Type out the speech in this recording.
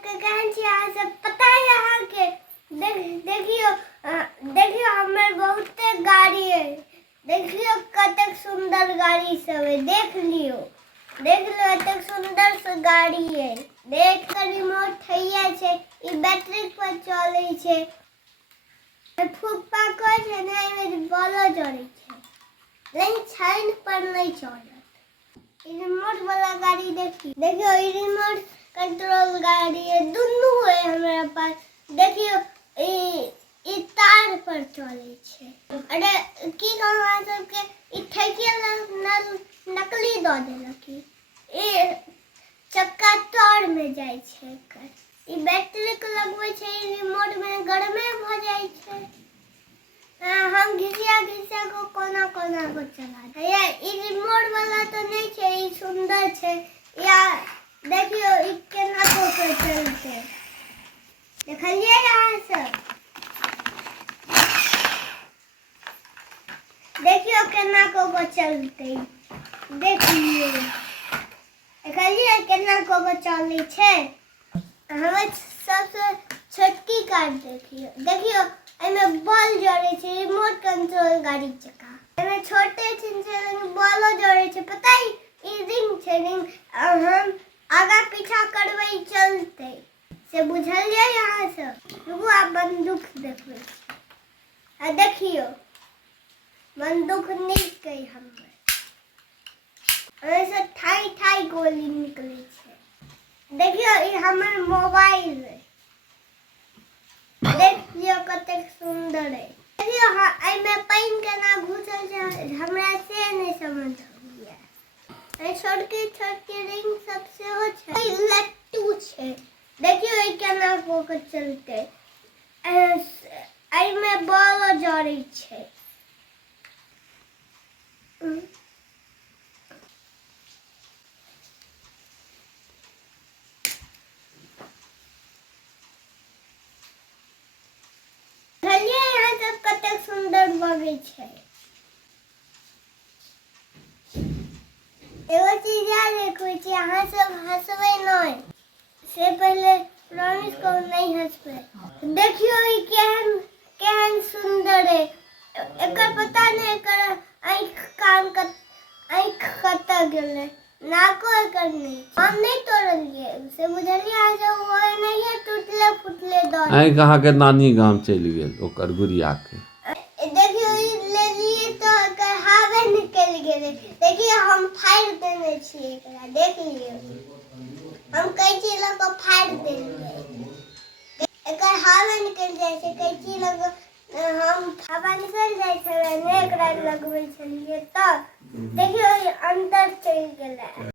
सबके केहन छी अहाँ सब पता है अहाँ के देखियो हमर बहुते गाड़ी है। देखियो कतेक सुंदर गाड़ी सब है। देख लो एतेक सुंदर से गाड़ी है। देख कर रिमोट हैया छै। ई बैटरी पर चलै छै। फूफा कहै छै ने एमे बॉलो जड़ै छै लेकिन छाइन पर नहीं चलत। ई रिमोट वाला गाड़ी देखियो ई रिमोट कंट्रोल गाड़ी है। दुनू है हमरा पास। देखियो ई तार पर चलै छै। अरे की कहूं अहाँ सबके ई ठेकिया नकली दऽ देलक। ई चक्का तार में जाइ छै। ई बैटरी के लगबै छै। ई रिमोट में गरमे भ जाइ छै। हम घिसिया को कोना को चला दे। ई रिमोट वाला तो नहीं छै। ई सुंदर छै। या देखियो ई केना को चलते देखलिए यहाँ सब। देखियो केना को चलते देखियो देखलिए केना को चलै छै। हमें सबसे छोटकी कार देखियो एमे बॉल जड़े छै। रिमोट कंट्रोल गाड़ी चका एमे छोटे छिन छै लेकिन बॉलो जड़े छै। पता है ई रिंग छै। रिंग हम आगा पीछा करबै चलते से बुझलिए यहाँ सब। रुकू आप बंदूक देखबै आ देखियो बंदूक निकै हमर ऐसे ठाई गोली निकले छै। देखियो ई हमर मोबाइल है। देखियो कतेक सुंदर है। देखियो एमे पाइन केना घुसल छै हमरा से नहीं समझ आइया। छोटकी रिंग सब सेहो छै। ई लट्टू छै। देखियो ई केना को चलते एमे बॉल जड़ै छै। देखलिए यहाँ सब कतेक सुंदर बगे छै। एगो चीज याद रखबै छी अहाँ सब हंसबै नहीं से पहले प्रॉमिस करू नहीं हंसबै। देखियो ई केहन सुंदर है। एकर पता नहीं एकर आँख कतऽ गेलै नाको एकर नहीं। हम नहीं तोड़लिए से बुझलिए अहाँ सब ओए नहीं टूटले फुटले दऽ आँख अहाँ के नानी गाम चलि गेल ओकर गुड़िया के। देखियो ई लेलिए तो एकर हावे निकल गेलै। देखियो हम फाड़ देने छी एकरा। देख लियो हम कैंची लऽ के फाड़ देलिए। एकर हावे निकल जाय छै। कैंची लऽ के हम हवा निकल जाय छै ने एकरा लगबै छलिए तऽ देखियो ई अंदर चलि गेलै।